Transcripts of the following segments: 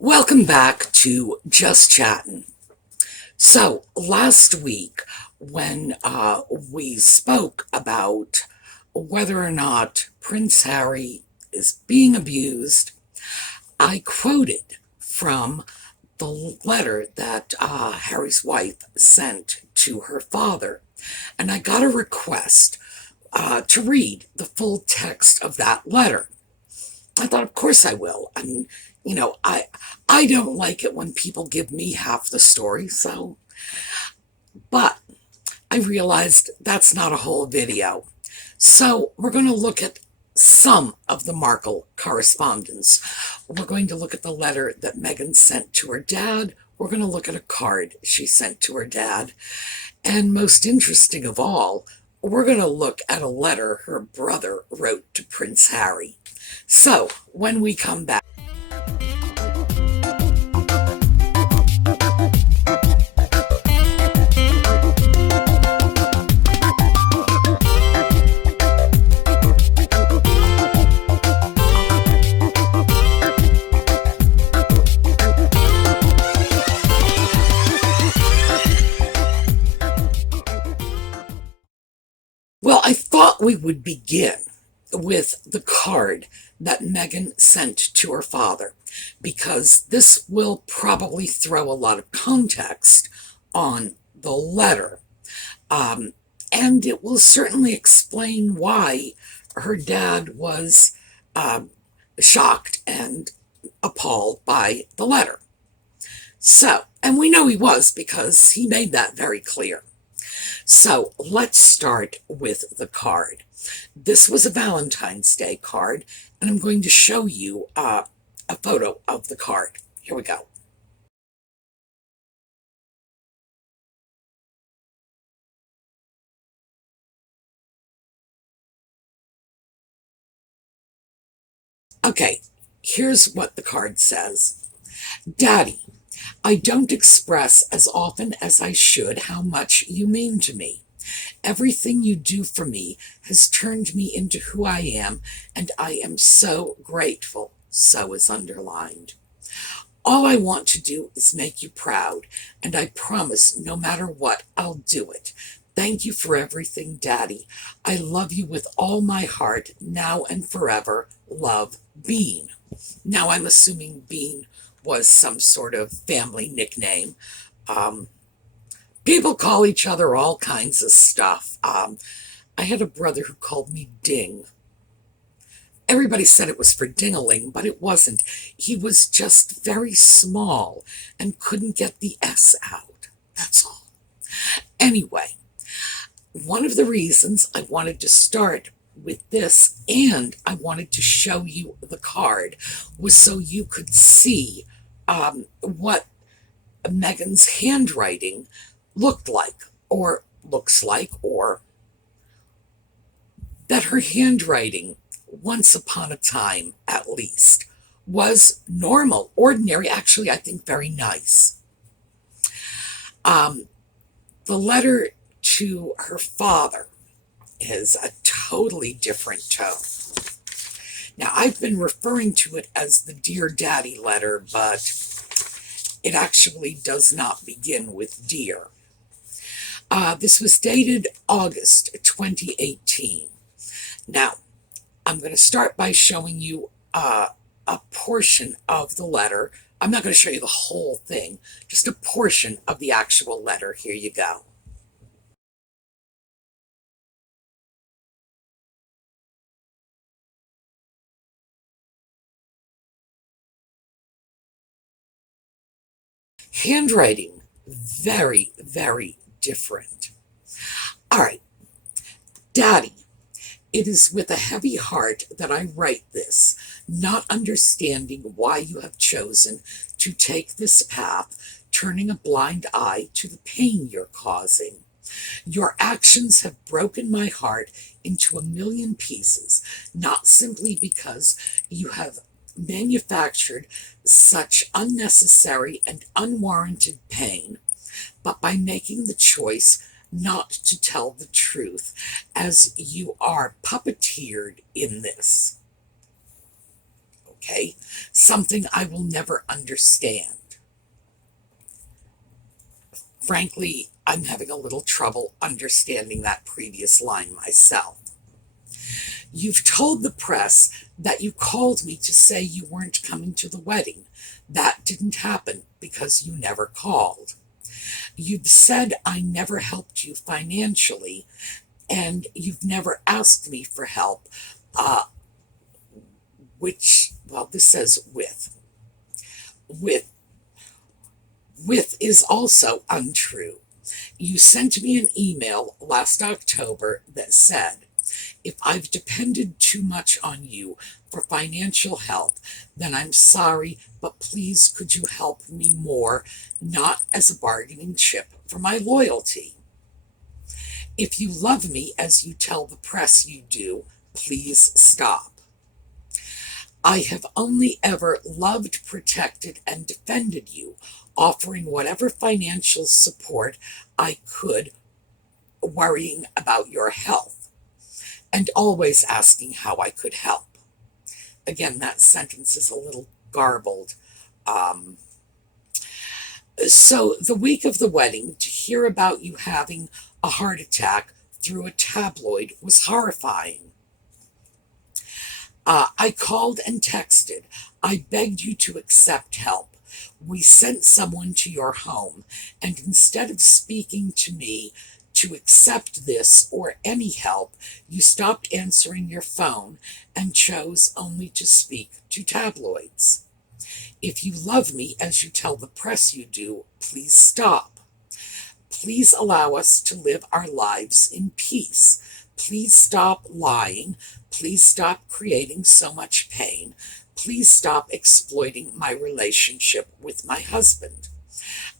Welcome back to Just Chattin'. So, last week, when we spoke about whether or not Prince Harry is being abused, I quoted from the letter that Harry's wife sent to her father, and I got a request to read the full text of that letter. I thought, of course I will. I mean, I don't like it when people give me half the story, but I realized that's not a whole video. So we're going to look at some of the Markle correspondence. We're going to look at the letter that Meghan sent to her dad. We're going to look at a card she sent to her dad. And most interesting of all, we're going to look at a letter her brother wrote to Prince Harry. So, when we come back. Well, I thought we would begin with the card that Meghan sent to her father, because this will probably throw a lot of context on the letter. And it will certainly explain why her dad was shocked and appalled by the letter. So, and we know he was because he made that very clear. So let's start with the card. This was a Valentine's Day card, and I'm going to show you a photo of the card. Here we go. Okay, here's what the card says. Daddy, I don't express as often as I should how much you mean to me. Everything you do for me has turned me into who I am, and I am so grateful. So is underlined. All I want to do is make you proud, and I promise no matter what, I'll do it. Thank you for everything, Daddy. I love you with all my heart, now and forever. Love, Bean. Now, I'm assuming Bean was some sort of family nickname. Um, People call each other all kinds of stuff. I had a brother who called me Ding. Everybody said it was for dingaling, but it wasn't. He was just very small and couldn't get the S out. That's all. Anyway, one of the reasons I wanted to start with this and I wanted to show you the card was so you could see what Meghan's handwriting looked like, or looks like, or that her handwriting, once upon a time at least, was normal, ordinary, actually, I think very nice. Um, the letter to her father is a totally different tone. Now, I've been referring to it as the Dear Daddy letter, but it actually does not begin with dear. This was dated August 2018. Now, I'm going to start by showing you a portion of the letter. I'm not going to show you the whole thing, just a portion of the actual letter. Here you go. Handwriting, very, very different. All right, Daddy, it is with a heavy heart that I write this, not understanding why you have chosen to take this path, turning a blind eye to the pain you're causing. Your actions have broken my heart into a million pieces, not simply because you have manufactured such unnecessary and unwarranted pain, but by making the choice not to tell the truth, as you are puppeteered in this. Okay? Something I will never understand. Frankly, I'm having a little trouble understanding that previous line myself. You've told the press that you called me to say you weren't coming to the wedding. That didn't happen because you never called. You've said I never helped you financially, and you've never asked me for help, uh, which, well, this says with. With. With is also untrue. You sent me an email last October that said, if I've depended too much on you for financial help, then I'm sorry, but please could you help me more, not as a bargaining chip for my loyalty. If you love me as you tell the press you do, please stop. I have only ever loved, protected, and defended you, offering whatever financial support I could, worrying about your health, and always asking how I could help. Again, that sentence is a little garbled. Um, so, the week of the wedding, to hear about you having a heart attack through a tabloid was horrifying. I called and texted. I begged you to accept help. We sent someone to your home, and instead of speaking to me to accept this or any help, you stopped answering your phone and chose only to speak to tabloids. If you love me as you tell the press you do, please stop. Please allow us to live our lives in peace. Please stop lying. Please stop creating so much pain. Please stop exploiting my relationship with my husband.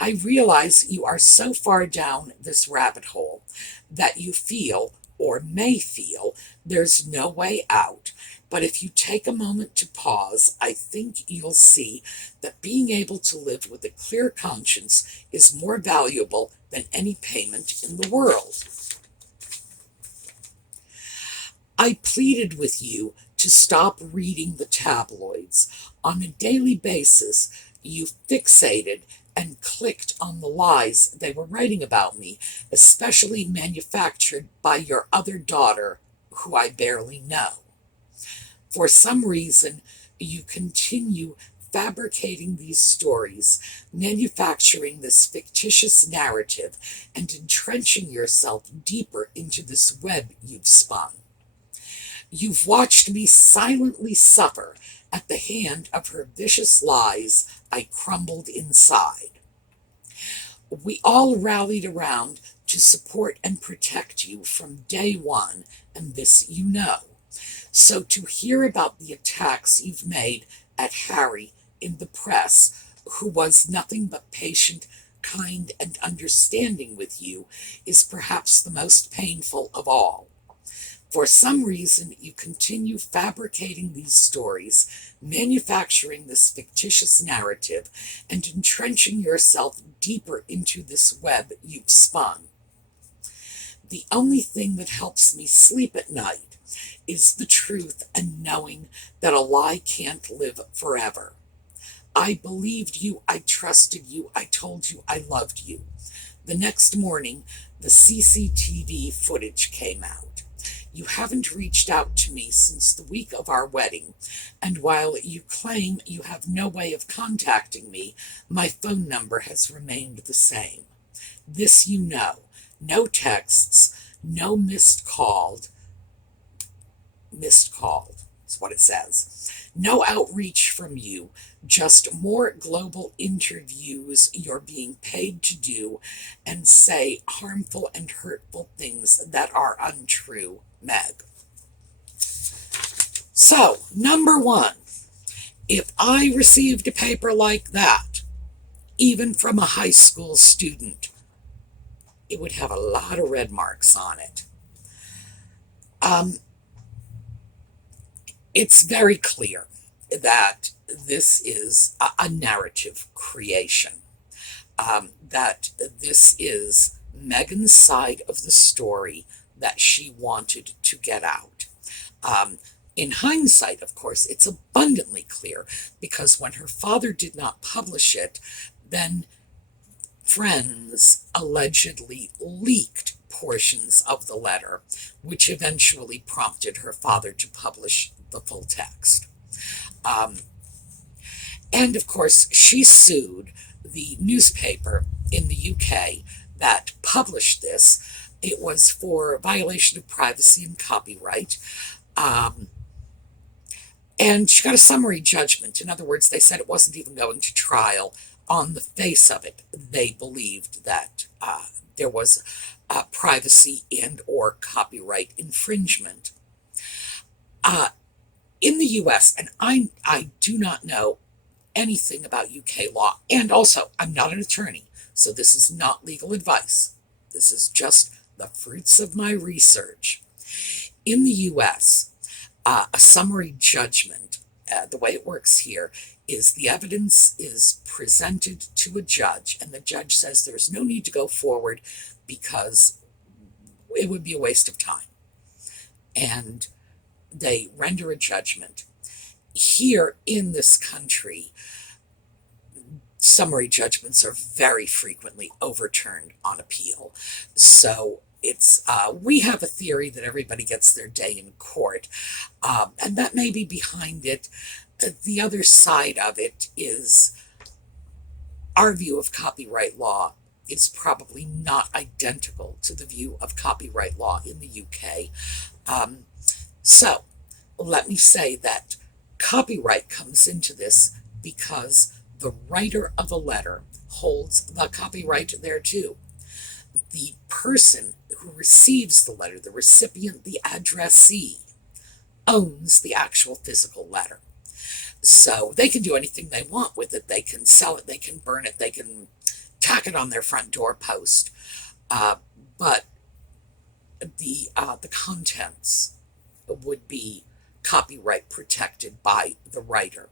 I realize you are so far down this rabbit hole that you feel, or may feel, there's no way out. But if you take a moment to pause, I think you'll see that being able to live with a clear conscience is more valuable than any payment in the world. I pleaded with you to stop reading the tabloids. On a daily basis, you fixated and clicked on the lies they were writing about me, especially manufactured by your other daughter, who I barely know. For some reason, you continue fabricating these stories, manufacturing this fictitious narrative, and entrenching yourself deeper into this web you've spun. You've watched me silently suffer at the hand of her vicious lies. I crumbled inside. We all rallied around to support and protect you from day one, and this you know. So to hear about the attacks you've made at Harry in the press, who was nothing but patient, kind, and understanding with you, is perhaps the most painful of all. For some reason, you continue fabricating these stories, manufacturing this fictitious narrative, and entrenching yourself deeper into this web you've spun. The only thing that helps me sleep at night is the truth and knowing that a lie can't live forever. I believed you, I trusted you, I told you I loved you. The next morning, the CCTV footage came out. You haven't reached out to me since the week of our wedding, and while you claim you have no way of contacting me, my phone number has remained the same. This you know. No texts, no missed called is what it says. No outreach from you, just more global interviews you're being paid to do and say harmful and hurtful things that are untrue, Meg. So, number one, if I received a paper like that, even from a high school student, it would have a lot of red marks on it. It's very clear that this is a narrative creation, that this is Megan's side of the story that she wanted to get out. Um, In hindsight, of course, it's abundantly clear, because when her father did not publish it, then friends allegedly leaked portions of the letter, which eventually prompted her father to publish the full text. Um, and of course, she sued the newspaper in the UK that published this. It was for violation of privacy and copyright. Um, and she got a summary judgment. In other words, they said it wasn't even going to trial. On the face of it, they believed that there was privacy and or copyright infringement. In the US, and I do not know anything about UK law, and also I'm not an attorney, so this is not legal advice. This is just the fruits of my research. In the US, a summary judgment, the way it works here is the evidence is presented to a judge, and the judge says there's no need to go forward because it would be a waste of time. And they render a judgment. Here in this country, summary judgments are very frequently overturned on appeal. So we have a theory that everybody gets their day in court, and that may be behind it. The other side of it is our view of copyright law is probably not identical to the view of copyright law in the UK. So let me say that copyright comes into this because the writer of a letter holds the copyright thereto. The person who receives the letter, the recipient, the addressee, owns the actual physical letter. So they can do anything they want with it. They can sell it, they can burn it, they can tack it on their front door post. But the contents would be copyright protected by the writer.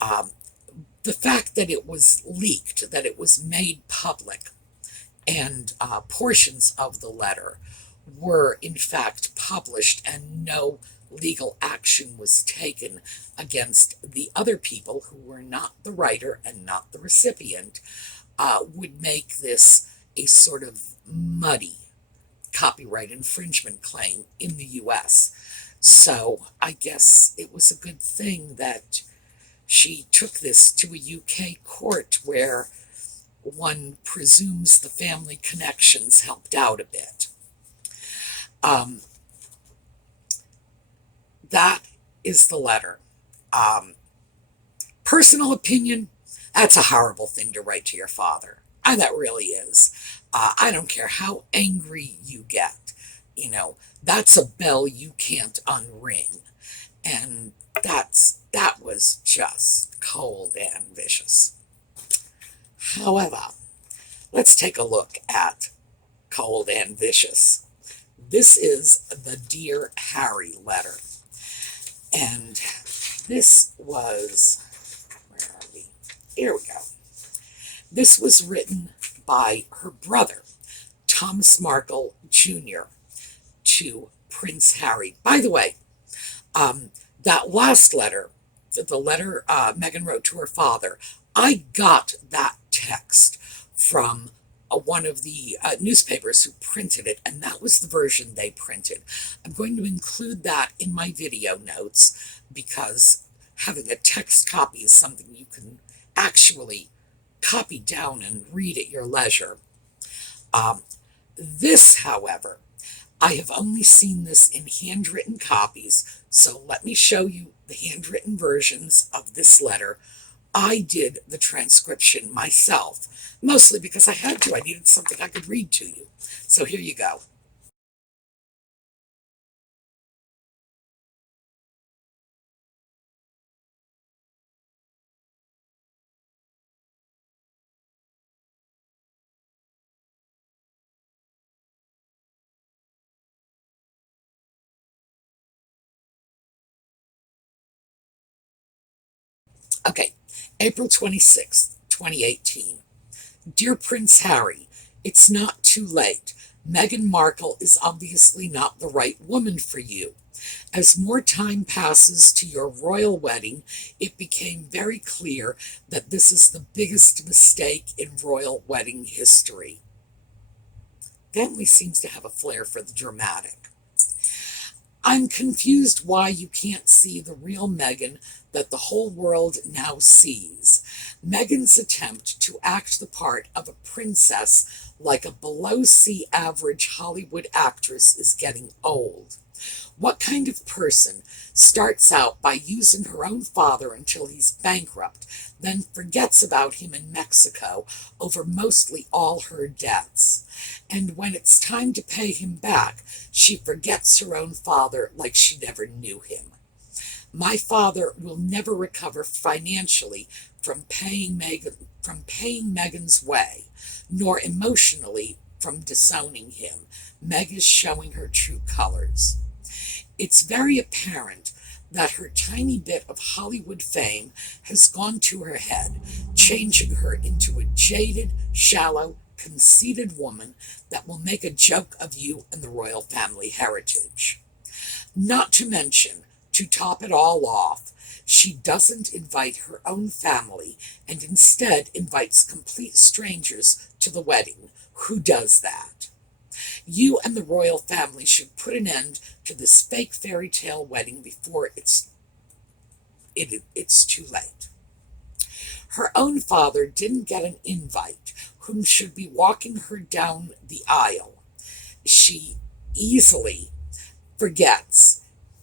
The fact that it was leaked, that it was made public, and portions of the letter were in fact published and no legal action was taken against the other people who were not the writer and not the recipient, would make this a sort of muddy copyright infringement claim in the US. So I guess it was a good thing that she took this to a UK court where one presumes the family connections helped out a bit. That is the letter. Personal opinion, that's a horrible thing to write to your father. That really is. I don't care how angry you get. That's a bell you can't unring. And that was just cold and vicious. However, let's take a look at cold and vicious. This is the Dear Harry letter. And this was, where are we? Here we go. This was written by her brother, Thomas Markle Jr., to Prince Harry. By the way, that last letter, the letter Meghan wrote to her father, I got that text from one of the newspapers who printed it, and that was the version they printed. I'm going to include that in my video notes because having a text copy is something you can actually copy down and read at your leisure. This, however, I have only seen this in handwritten copies, so let me show you the handwritten versions of this letter. I did the transcription myself, mostly because I had to. I needed something I could read to you. So here you go. Okay, April 26th, 2018. Dear Prince Harry, it's not too late. Meghan Markle is obviously not the right woman for you. As more time passes to your royal wedding, it became very clear that this is the biggest mistake in royal wedding history. Family seems to have a flair for the dramatic. I'm confused why you can't see the real Meghan that the whole world now sees. Meghan's attempt to act the part of a princess like a below-sea average Hollywood actress is getting old. What kind of person starts out by using her own father until he's bankrupt, then forgets about him in Mexico over mostly all her debts? And when it's time to pay him back, she forgets her own father like she never knew him. My father will never recover financially from paying Meghan's way, nor emotionally from disowning him. Meg is showing her true colors. It's very apparent that her tiny bit of Hollywood fame has gone to her head, changing her into a jaded, shallow, conceited woman that will make a joke of you and the royal family heritage. Not to mention, to top it all off, she doesn't invite her own family and instead invites complete strangers to the wedding. Who does that? You and the royal family should put an end to this fake fairy tale wedding before it's too late. Her own father didn't get an invite, whom should be walking her down the aisle. She easily forgets,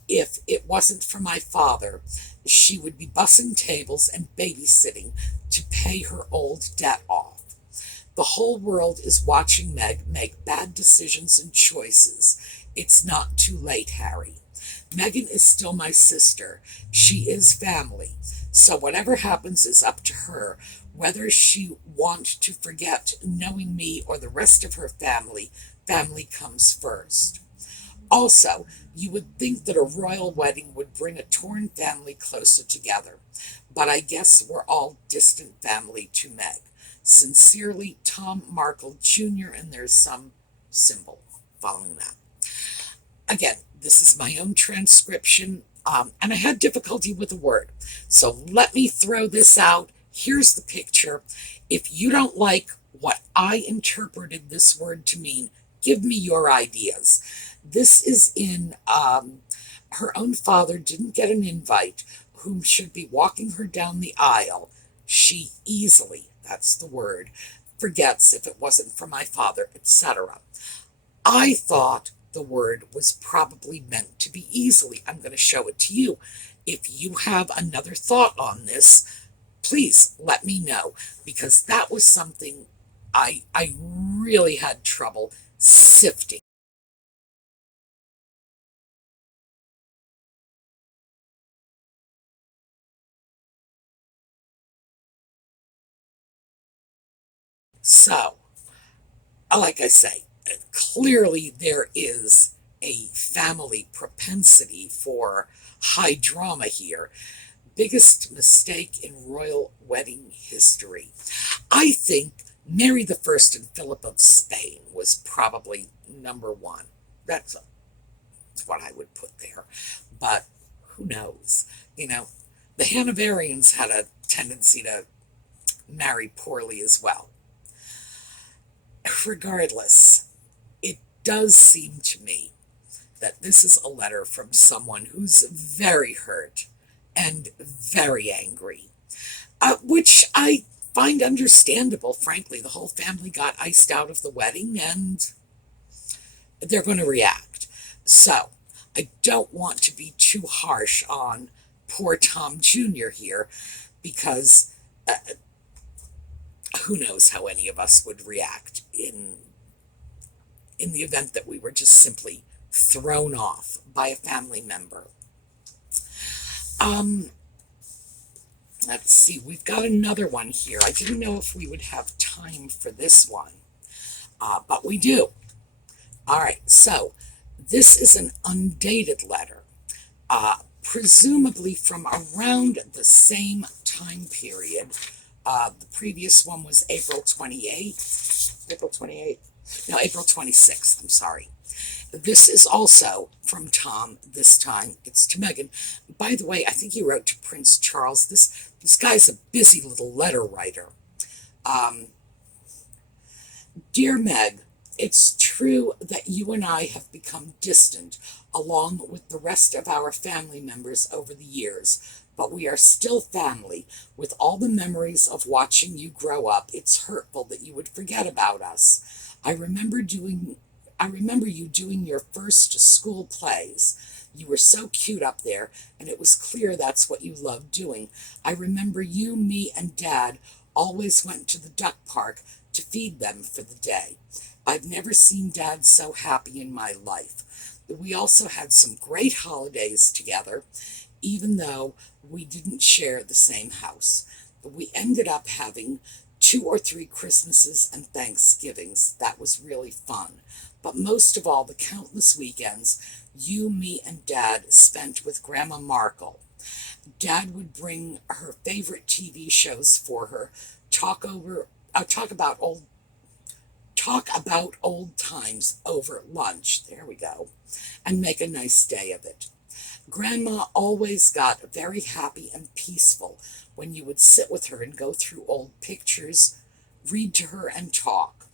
if it wasn't for my father, she would be bussing tables and babysitting to pay her old debt off. The whole world is watching Meg make bad decisions and choices. It's not too late, Harry. Meghan is still my sister. She is family. So whatever happens is up to her. Whether she want to forget knowing me or the rest of her family, family comes first. Also, you would think that a royal wedding would bring a torn family closer together. But I guess we're all distant family to Meg. Sincerely, Tom Markle Jr., and there's some symbol following that. Again, this is my own transcription, and I had difficulty with the word. So let me throw this out. Here's the picture. If you don't like what I interpreted this word to mean, give me your ideas. This is in her own father didn't get an invite, whom should be walking her down the aisle. She easily, that's the word, forgets, if it wasn't for my father, etc. I thought the word was probably meant to be easily. I'm going to show it to you. If you have another thought on this, please let me know, because that was something I really had trouble sifting. So, like I say, clearly there is a family propensity for high drama here. Biggest mistake in royal wedding history. I think Mary the First and Philip of Spain was probably number one. That's what I would put there. But who knows? The Hanoverians had a tendency to marry poorly as well. Regardless, it does seem to me that this is a letter from someone who's very hurt and very angry, which I find understandable. Frankly, the whole family got iced out of the wedding and they're going to react. So, I don't want to be too harsh on poor Tom Jr. here, because who knows how any of us would react in the event that we were just simply thrown off by a family member. Let's see, we've got another one here. I didn't know if we would have time for this one, but we do. All right, so this is an undated letter, presumably from around the same time period. The previous one was April 28th. April 28th? No, April 26th, I'm sorry. This is also from Tom. This time it's to Megan. By the way, I think he wrote to Prince Charles. This guy's a busy little letter writer. Um, Dear Meg, it's true that you and I have become distant, along with the rest of our family members over the years, but we are still family. With all the memories of watching you grow up, it's hurtful that you would forget about us. I remember you doing your first school plays. You were so cute up there, and it was clear that's what you loved doing. I remember you, me, and Dad always went to the duck park to feed them for the day. I've never seen Dad so happy in my life. We also had some great holidays together, even though we didn't share the same house. We ended up having 2 or 3 Christmases and Thanksgivings. That was really fun. But most of all, the countless weekends you, me, and Dad spent with Grandma Markle. Dad would bring her favorite TV shows for her, talk over, talk about old times over lunch. There we go, and make a nice day of it. Grandma always got very happy and peaceful when you would sit with her and go through old pictures, read to her, and talk.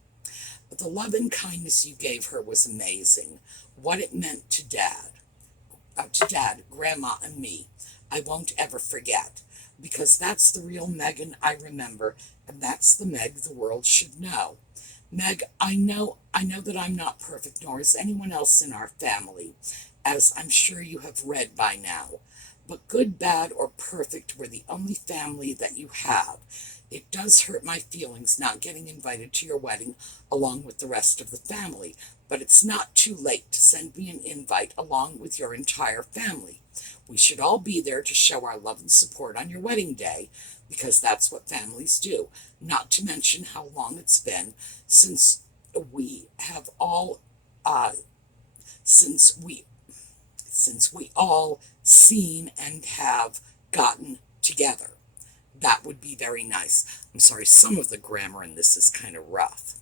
The love and kindness you gave her was amazing. What it meant to Dad, Grandma, and me, I won't ever forget, because that's the real Megan I remember, and that's the Meg the world should know. Meg, I know that I'm not perfect, nor is anyone else in our family, as I'm sure you have read by now. But good, bad, or perfect, we're the only family that you have. It does hurt my feelings not getting invited to your wedding along with the rest of the family, but it's not too late to send me an invite along with your entire family. We should all be there to show our love and support on your wedding day, because that's what families do, not to mention how long it's been since we have all since we all seen and have gotten together. That would be very nice. I'm sorry, some of the grammar in this is kind of rough.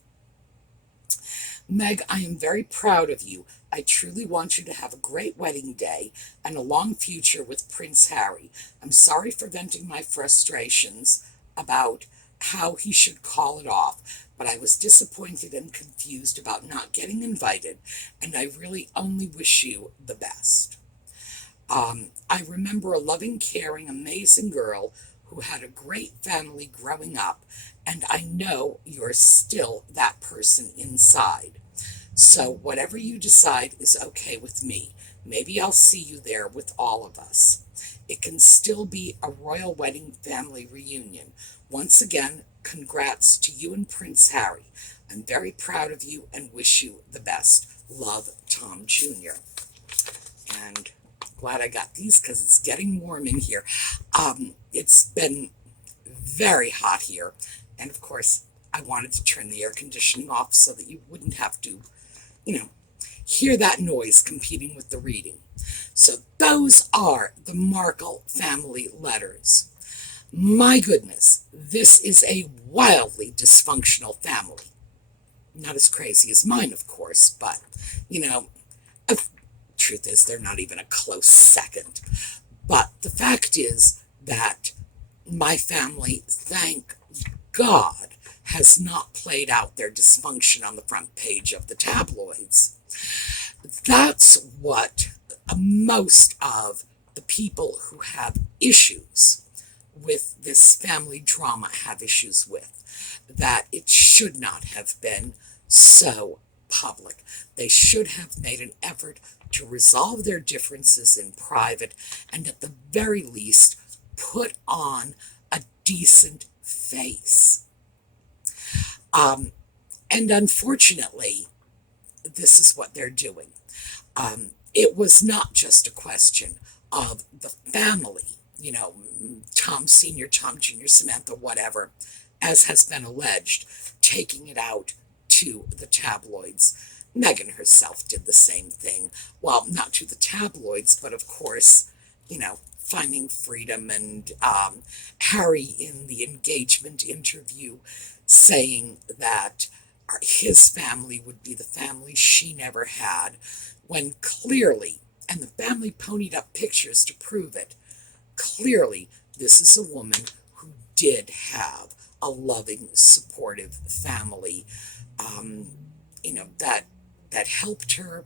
Meg, I am very proud of you. I truly want you to have a great wedding day and a long future with Prince Harry. I'm sorry for venting my frustrations about how he should call it off, but I was disappointed and confused about not getting invited, and I really only wish you the best. I remember a loving, caring, amazing girl who had a great family growing up, and I know you're still that person inside. So whatever you decide is okay with me. Maybe I'll see you there with all of us. It can still be a royal wedding family reunion. Once again, congrats to you and Prince Harry. I'm very proud of you and wish you the best. Love, Tom Jr. And glad I got these because it's getting warm in here. It's been very hot here. And of course, I wanted to turn the air conditioning off so that you wouldn't have to, hear that noise competing with the reading. So those are the Markle family letters. My goodness, this is a wildly dysfunctional family. Not as crazy as mine, of course, but, the truth is they're not even a close second. But the fact is that my family, thank God, has not played out their dysfunction on the front page of the tabloids. That's what most of the people who have issues with this family drama have issues with. That it should not have been so public. They should have made an effort to resolve their differences in private and at the very least put on a decent face. And unfortunately, this is what they're doing. It was not just a question of the family, Tom Sr., Tom Jr., Samantha, whatever, as has been alleged, taking it out to the tabloids. Meghan herself did the same thing. Well, not to the tabloids, but of course, finding freedom, and Harry in the engagement interview saying that his family would be the family she never had, when clearly, and the family ponied up pictures to prove it, clearly this is a woman who did have a loving, supportive family, um, that helped her.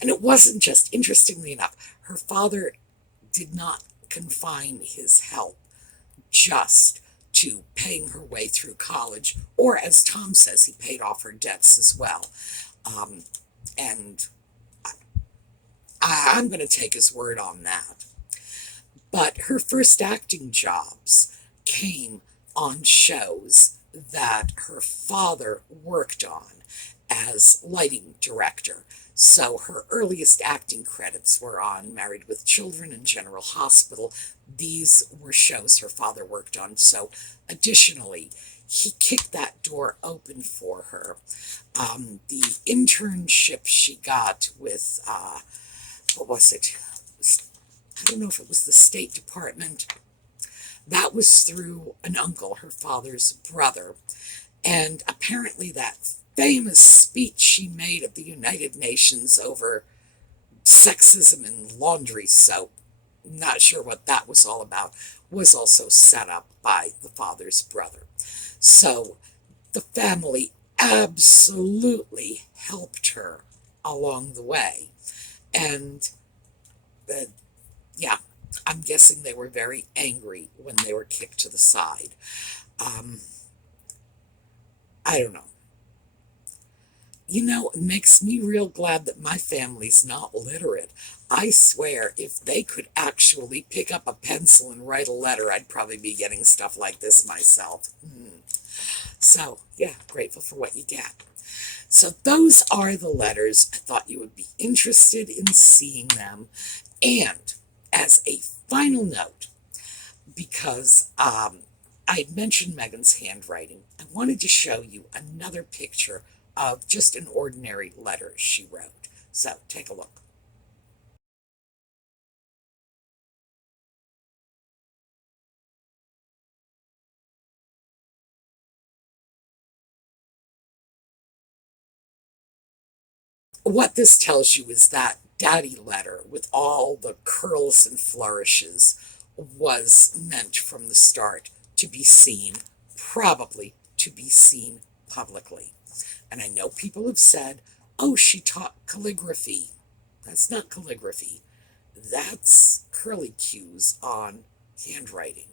And it wasn't just, interestingly enough, her father did not confine his help just to paying her way through college, or as Tom says, he paid off her debts as well. Um, and I'm going to take his word on that. But her first acting jobs came on shows that her father worked on as lighting director. So her earliest acting credits were on Married with Children and General Hospital. These were shows her father worked on. So additionally, he kicked that door open for her. The internship she got with, what was it? I don't know if it was the State Department. That was through an uncle, her father's brother. And apparently that famous speech she made at the United Nations over sexism and laundry soap, not sure what that was all about, was also set up by the father's brother. So the family absolutely helped her along the way. And uh, yeah, I'm guessing they were very angry when they were kicked to the side. Um, I don't know. It makes me real glad that my family's not literate. I swear, if they could actually pick up a pencil and write a letter, I'd probably be getting stuff like this myself. So, yeah, grateful for what you get. So those are the letters. I thought you would be interested in seeing them. And as a final note, because I mentioned Megan's handwriting, I wanted to show you another picture of just an ordinary letter she wrote. So take a look. What this tells you is that daddy letter with all the curls and flourishes was meant from the start to be seen, probably to be seen publicly. And I know people have said, oh, she taught calligraphy. That's not calligraphy. That's curly cues on handwriting.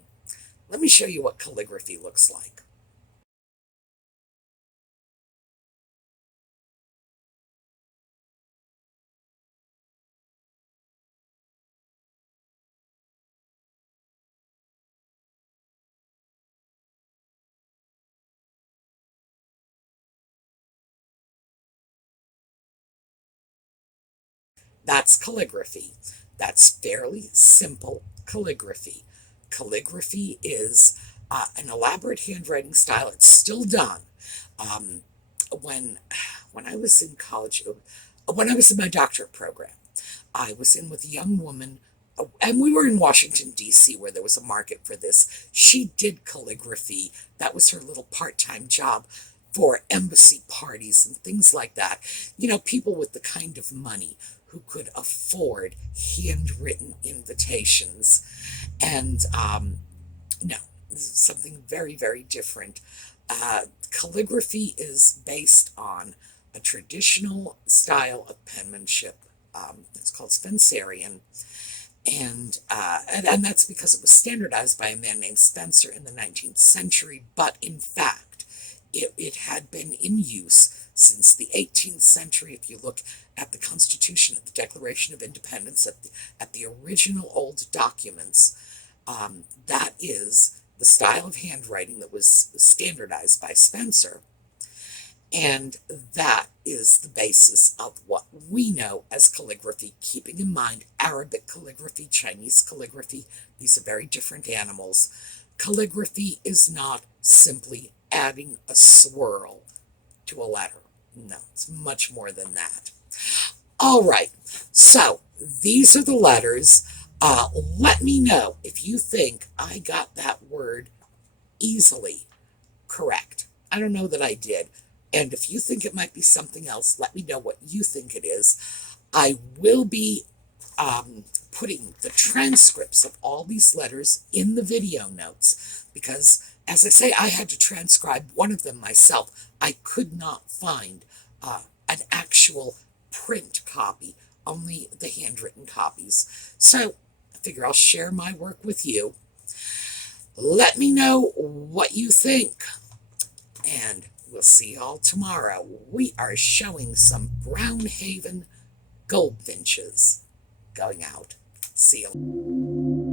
Let me show you what calligraphy looks like. That's calligraphy. That's fairly simple calligraphy. Calligraphy is an elaborate handwriting style. It's still done. Um, when when I was in college, when I was in my doctorate program, I was in with a young woman, and we were in Washington, D.C., where there was a market for this. She did calligraphy. That was her little part time job for embassy parties and things like that. People with the kind of money who could afford handwritten invitations. And no, this is something very, very different. Calligraphy is based on a traditional style of penmanship. It's called Spencerian, and that's because it was standardized by a man named Spencer in the 19th century. But in fact, it had been in use since the 18th century. If you look at the Constitution, at the Declaration of Independence, at the original old documents, that is the style of handwriting that was standardized by Spencer. And that is the basis of what we know as calligraphy, keeping in mind Arabic calligraphy, Chinese calligraphy. These are very different animals. Calligraphy is not simply adding a swirl to a letter. No, it's much more than that. All right, so these are the letters. Let me know if you think I got that word easily correct. I don't know that I did. And if you think it might be something else, let me know what you think it is. I will be putting the transcripts of all these letters in the video notes because, as I say, I had to transcribe one of them myself. I could not find an actual print copy, only the handwritten copies. So I figure I'll share my work with you. Let me know what you think, and we'll see y'all tomorrow. We are showing some Brownhaven goldfinches going out. See you.